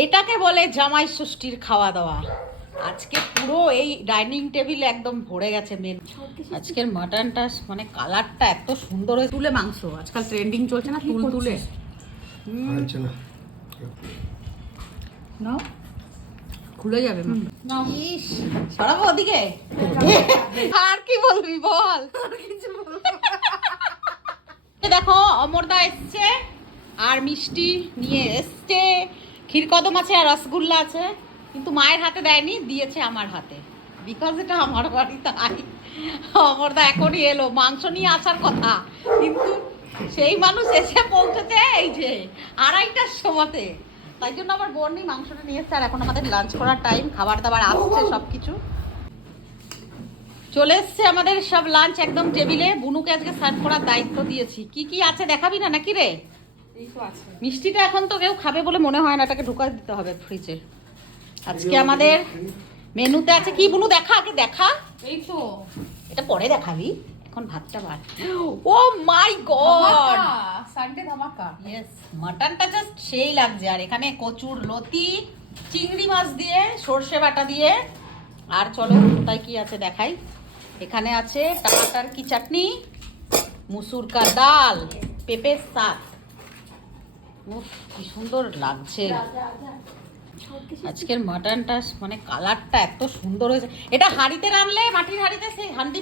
এটাকে বলে জামাই ষষ্ঠীর খাওয়া দাওয়া। আজকে পুরো এই ডাইনিং টেবিল একদম ভরে গেছে মেন। আজকের মাটনটা মানে কালারটা এত সুন্দর হয়েছে। তুলে মাংস আজকাল ট্রেন্ডিং চলছে না, তুল তুলে নাও, খুলে যাবে। ইস, সরাবো ওদিকে। আর কি বলবি বল। দেখো অমরদা এসছে আর মিষ্টি নিয়ে এসছে, ক্ষীরকদম আছে আর রসগোল্লা আছে, কিন্তু মায়ের হাতে দেয়নি, দিয়েছে আমার হাতে, বিকজ এটা আমার বাড়ি। তাই অমরদা এখনই এলো, মাংস নিয়ে আসার কথা, কিন্তু সেই মানুষ এসে পৌঁছেছে এই যে 2:30টার সময়তে। তাই জন্য আমার বোন নেই, মাংসটা নিয়ে এসছে। আর এখন আমাদের লাঞ্চ করার টাইম, খাবার দাবার আসছে, সব কিছু চলে এসছে আমাদের সব লাঞ্চ একদম টেবিলে। বুনুকে আজকে সার্ভ করার দায়িত্ব দিয়েছি। কি কি আছে দেখাবি না নাকি রে? মিষ্টিটা এখন তো কেউ খাবে বলে মনে হয় না, এটাকে ঢুকাই দিতে হবে ফ্রিজে। আজকে আমাদের মেনুতে আছে কি বুনু, দেখা আগে দেখা। এই তো এটা পরে দেখাবি, এখন ভাতটা বার। ও মাই গড, সানডে ধামাকা। ইয়েস, মাটনটা জাস্ট সেই লাগছে। আর এখানে কচুর লতি, চিংড়ি মাছ দিয়ে, সর্ষে বাটা দিয়ে। আর চলো কোথায় কি আছে দেখাই। এখানে আছে টমাটার কি চাটনি, মুসুর কা ডাল, পেঁপের শাক। উফ কি সুন্দর লাগছে আজকের মাটনটা, মানে কালারটা এত সুন্দর হয়েছে। এটা হাঁড়িতে রানলে, মাটির হাঁড়িতে সেই হান্ডি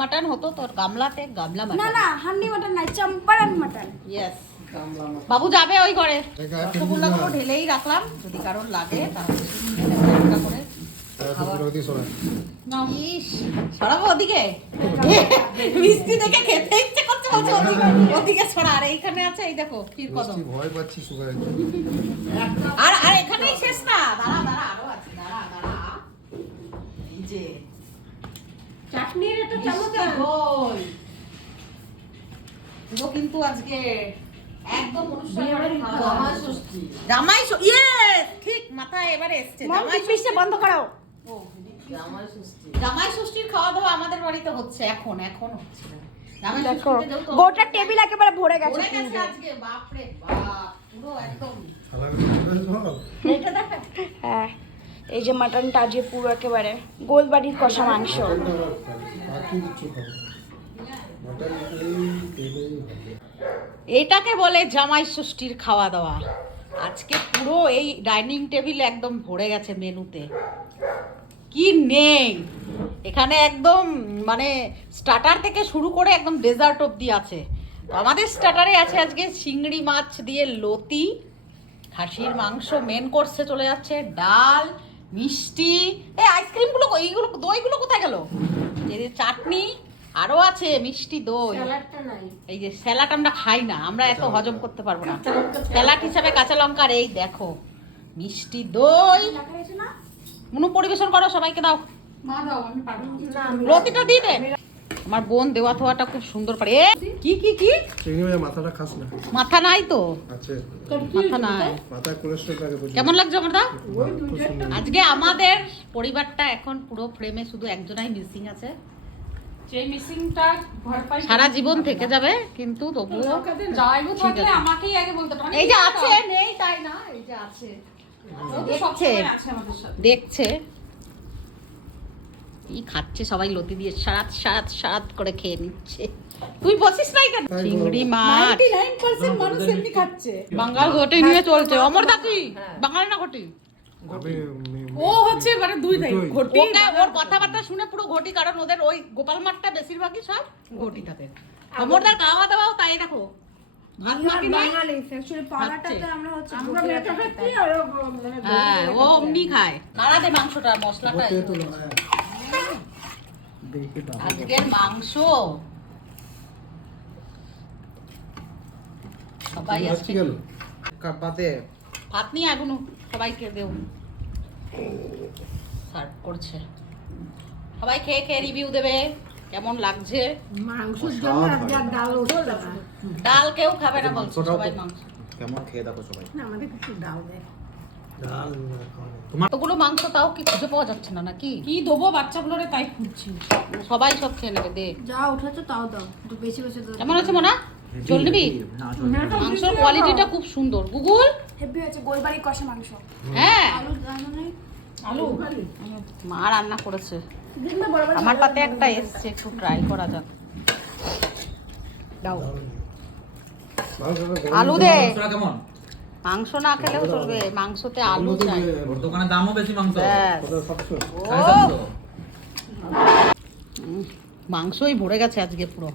মাটন হতো, তোর গামলাতে গামলা মাটন। না না, হান্ডি মাটন না, চম্পারন মাটন। ইয়েস, বাবু যাবে ওই ঘরে। রসগোল্লাগুলো ঢেলেই রাখলাম, যদি কারোর লাগে তাহলে একটা করে সরাবো ওদিকে। মিষ্টি দেখে খেতে ইচ্ছে করছে, বলছে ওদিকে সরা। আর এইখানে আছে এই দেখো ক্ষীরকদম। ভয় পাচ্ছি সুগার। আর আর এখানেই শেষ না, দাঁড়া দাঁড়া, আরো আছে, দাঁড়া দাঁড়া। এই যে চাটনির একটা চামচ গোল পুরো, কিন্তু আজকে একদম জামাই ইয়েস, ঠিক মাথায় এবারে এসছে। জামাই ষষ্ঠী বন্ধ করাও। জামাই ষষ্ঠীর খাওয়া দাওয়া আমাদের বাড়িতে হচ্ছে এখন হচ্ছে না। জামাই ষষ্ঠীতে যেহেতু গোটা টেবিল একেবারে ভরে গেছে আজকে, বাপ রে বাপ, পুরো একদম। হ্যাঁ, এই যে মাটনটা আজকে পুরো একেবারে গোলবাড়ির কষা মাংস। এটাকে বলে জামাই ষষ্ঠীর খাওয়া দাওয়া। আজকে পুরো এই ডাইনিং টেবিল একদম ভরে গেছে মেনুতে। কি নেই এখানে, একদম মানে স্টার্টার থেকে শুরু করে একদম ডেজার্ট অবধি আছে। তো আমাদের স্টার্টারে আছে আজকে চিংড়ি মাছ দিয়ে লতি, খাসির মাংস মেন কোর্সে চলে যাচ্ছে, ডাল, মিষ্টি, এই আইসক্রিমগুলো, এইগুলো দইগুলো কোথায় গেল, এই যে চাটনি, আরো আছে মিষ্টি দই। এই যে স্যালাড আমরা খাই না, আমরা এত হজম করতে পারবো না, স্যালাড হিসাবে কাঁচা লঙ্কা। আর এই দেখো মিষ্টি দই। মুনু পরিবেশন করো, সবাইকে দাও। লতিটা দিয়ে দে। আমার বোন দেওয়া থোয়াটা খুব সুন্দর পারে। কি কি কি মাথাটা খাস না? মাথা নাই তো, আছে মাথা নাই। মাথায় কোলেস্ট্রল থাকে প্রচুর। কেমন লাগছে আমার দা? আজকে আমাদের পরিবারটা এখন পুরো ফ্রেমে শুধু একজনাই মিসিং আছে। যে মিসিংটা ভরপাই সারা জীবন থেকে যাবে, কিন্তু তবুও যাইবো থাকলে আমাকেই আগে বলতে পারেন। এই যে আছে, নেই তাই না, এই যে আছে, দেখছে দেখছে কি খাচ্ছে সবাই, লতি দিয়ে সারাত সারাত সারাত করে খেয়ে নিচ্ছে। তুই বসিস নাই কেন? চিংড়ি মাছ 99% মানুষ এমনি খাচ্ছে। বাঙাল ঘটি নিয়ে চলছে। অমরদা কি বাঙালি না ঘটি? ও হচ্ছে মানে দুই ভাই ঘটি। ওকে ওর কথাবার্তা শুনে পুরো ঘটি, কারণ ওদের ওই গোপাল মাঠটা বেশিরভাগই সব ঘটি তাদের। অমরদার খাওয়া দাওয়াও তাই দেখো, ভাত মাটি নাই। বাঙালি অ্যাকচুয়ালি পাড়াটাতে আমরা হচ্ছে আমরা মেটা খাচ্ছি আর ও মানে হ্যাঁ, ও অমনি খায়। নাড়া দে মাংসটা, মশলাটা। আজকের মাংস সবাই আসছে। পাতে ভাত নিয়ে আগুন, সবাইকে দেও। সার্ভ করছে, সবাই খেয়ে খেয়ে রিভিউ দেবে কেমন লাগছে। মাংসের জন্য আর ডাল উঠবে না। ডাল কেউ খাবে না বলছে, সবাই মাংস। কেমন খেয়ে দেখো সবাই। না, আমাদের কিছু ডাল দেয়। ডাল এতগুলো মাংস তাও কি খুঁজে পাওয়া যাচ্ছে না নাকি? কি দেবো বাচ্চাগুলোরে তাই খুঁজছি। সবাই সব খেয়ে নেবে, দে। যা উঠেছে তাও দাও, একটু বেশি বেশি দাও। কেমন আছে মোনা? জল নিবি? মাংসের কোয়ালিটিটা খুব সুন্দর। গুগল হেভি হয়েছে গোলবাড়ি কষা মাংস। হ্যাঁ আলু জানো নেই? আলু মা রান্না করেছে। দেখবে বড় বড় আমার পাতে একটা এসছে, একটু ট্রাই করা যাক। দাও আলু দে। মাংসটা কেমন? মাংস না খেলেও চলবে, মাংসতে আলু চাই। ওর দোকানের দামও বেশি মাংস। ব্যাস। ও, 750 মাংসই ভরে গেছে আজকে পুরো।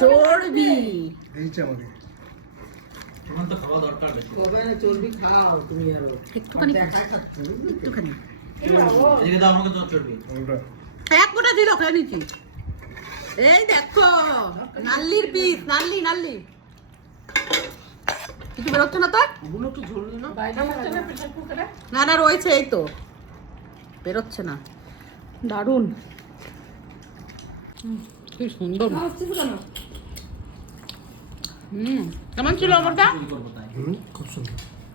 চর্বি এইটা আমাকে তোমার তো খাওয়া দরকার বেশি। চর্বি খাও তুমি আরো একটুখানি খাচ্ছ একটুখানি এদিকে দাও আমাকে চর্বি। এক মোটা দিল খেয়ে নিচ্ছি। এই দেখো নাল্লির পিস, নাল্লি নাল্লি। কিছু বেরোচ্ছে না তো? বাইরে হচ্ছে না প্রেসার কুকারে। না না রয়েছে, এই তো বেরোচ্ছে না। দারুণ, কি সুন্দর। কেমন ছিল আমারটা? চুরি করবো তাই। খুব সুন্দর।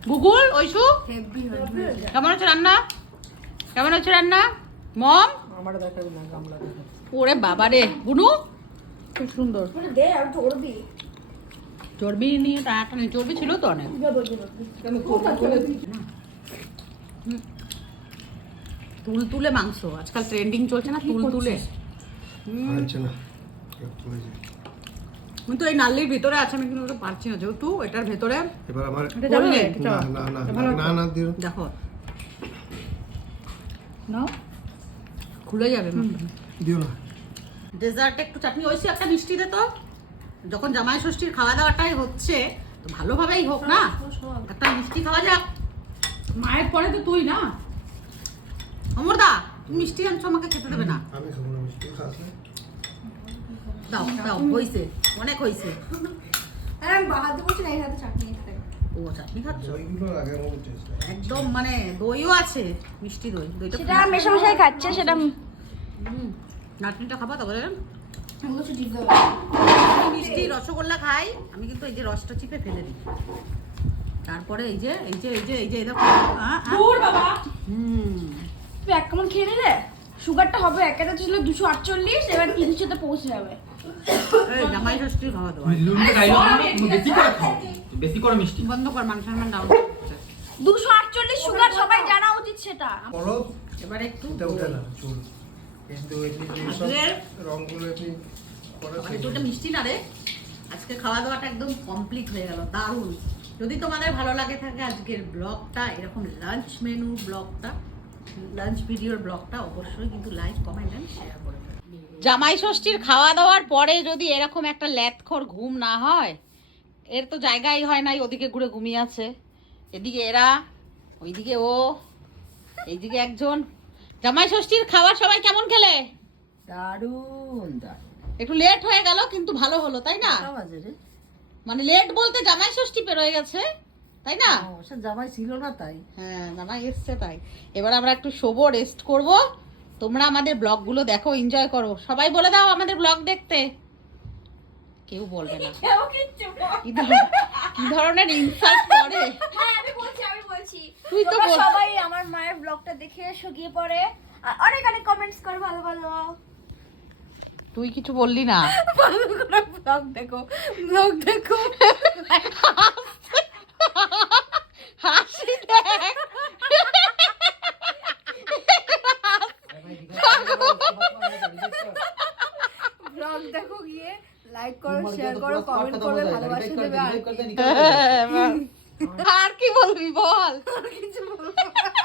গুগল ঐশু হেভি হয়েছে। কেমন হচ্ছে রান্না? কেমন হচ্ছে রান্না মম? আমার দেখাবি না গামলা দেখে। ওরে বাবা রে বুনু, খুব সুন্দর। দে আর চর্বি। চর্বি নিয়ে টাটা নেই, চর্বি ছিল তো অনেক। কেন চলে তুলতুলে মাংস আজকাল ট্রেন্ডিং চলছে না, তুলতুলে। আচ্ছা না একটু হয়েছে। কিন্তু এই নাল্লির ভিতরে আছে, আমি কিন্তু ওটা পারছি না, যেহেতু এটার ভেতরে এবার আমার এটা যাবে? না না না না না দিও দেখো নাও, খুলে যাবে। দিও না। ডেজার্টে একটু চাটনি, ওইসে একটা মিষ্টি দে তো। যখন জামাই ষষ্ঠীর খাওয়া দাওয়াটাই হচ্ছে তো ভালোভাবেই হোক না, একটা মিষ্টি খাওয়া যাক। মায়ের পরে তো তুই না। অমরদা তুমি মিষ্টি আনছো, আমাকে খেতে দেবে না? আমি খাবো না মিষ্টি খাস না। দাও দাও, হইছে অনেক হইছে। আর আমি বাহাদুর বলছি না, এই হাতে চাটনি খাই। ও চাটনি খাচ্ছ? ওইগুলো আগে মতো টেস্ট একদম মানে দইও আছে, মিষ্টি দই। দইটা সেটা মেশামশাই খাচ্ছে, সেটা নাটনিটা খাবা তারপরে? আমি কিছু জিজ্ঞাসা আমি মিষ্টি রসগোল্লা খাই, আমি কিন্তু এই যে রসটা চিপে ফেলে দিই। তারপরে এই যে এই যে এই যে এই যে এই দেখো। দূর বাবা। তুই এক কেমন খেয়ে নিলে সুগারটা হবে, একটা ছিল 248, এবার 300-তে পৌঁছে যাবে। এই জামাই ষষ্ঠীর খাওয়া দাওয়া তুমি দুজনে খাইলো না, তুমি বেশি করে খাও। বেশি করে মিষ্টি। বন্ধ কর, মান সম্মান ডাউন। 248 সুগার সবাই জানা উচিত সেটা। বলো এবারে একটু এটা উঠে না চুল কিন্তু এমনি সব আজকের রংগুলো এমনি করে একটু ওটা মিষ্টি না রে। আজকে খাওয়া দাওয়াটা একদম কমপ্লিট হয়ে গেল, দারুণ। যদি তোমাদের ভালো লাগে থাকে আজকের ব্লগটা, এরকম লাঞ্চ মেনু ব্লগটা, লাঞ্চ ভিডিওর ব্লগটা, অবশ্যই কিন্তু লাইক কমেন্ট এন্ড শেয়ার করে দেবে। জামাই ষষ্ঠীর খাওয়া দাওয়ার পরে যদি এরকম একটা ল্যাথখোর ঘুম না হয়, এর তো জায়গাই হয় নাই। ওদিকে ঘুরে ঘুমিয়ে আছে, এদিকে এরা, ওইদিকে ও, এইদিকে একজন। জামাই ষষ্ঠীর খাবার সবাই কেমন খেলে? দারুণ একটু লেট হয়ে গেল কিন্তু ভালো হলো, তাই না? মানে লেট বলতে জামাই ষষ্ঠী পেরোয় গেছে, তাই না? জামাই ছিল না তাই। হ্যাঁ জামাই এসছে তাই। এবার আমরা একটু শোবো, রেস্ট করব। তোমরা আমাদের ব্লগগুলো দেখো, এনজয় করো। সবাই বলে দাও আমাদের ব্লগ দেখতে। কেউ বলবে না। কি ধরনের ইনসাল্ট করে। হ্যাঁ আমি বলছি তুই তো তোমরা বল। সবাই আমার মায়ের ব্লগটা দেখে শুকিয়ে পড়ে আর অনেক অনেক কমেন্টস করে ভালো ভালো। তুই কিছু বললি না। ব্লগ দেখো, ব্লগ দেখো। হাসি দেখ। ব্লগ দেখো, গিয়ে লাইক করো, শেয়ার করো, কমেন্ট করবে, ভালোবাসা দেবে। আর আর কি বলবি বল। কিছু বলবো না।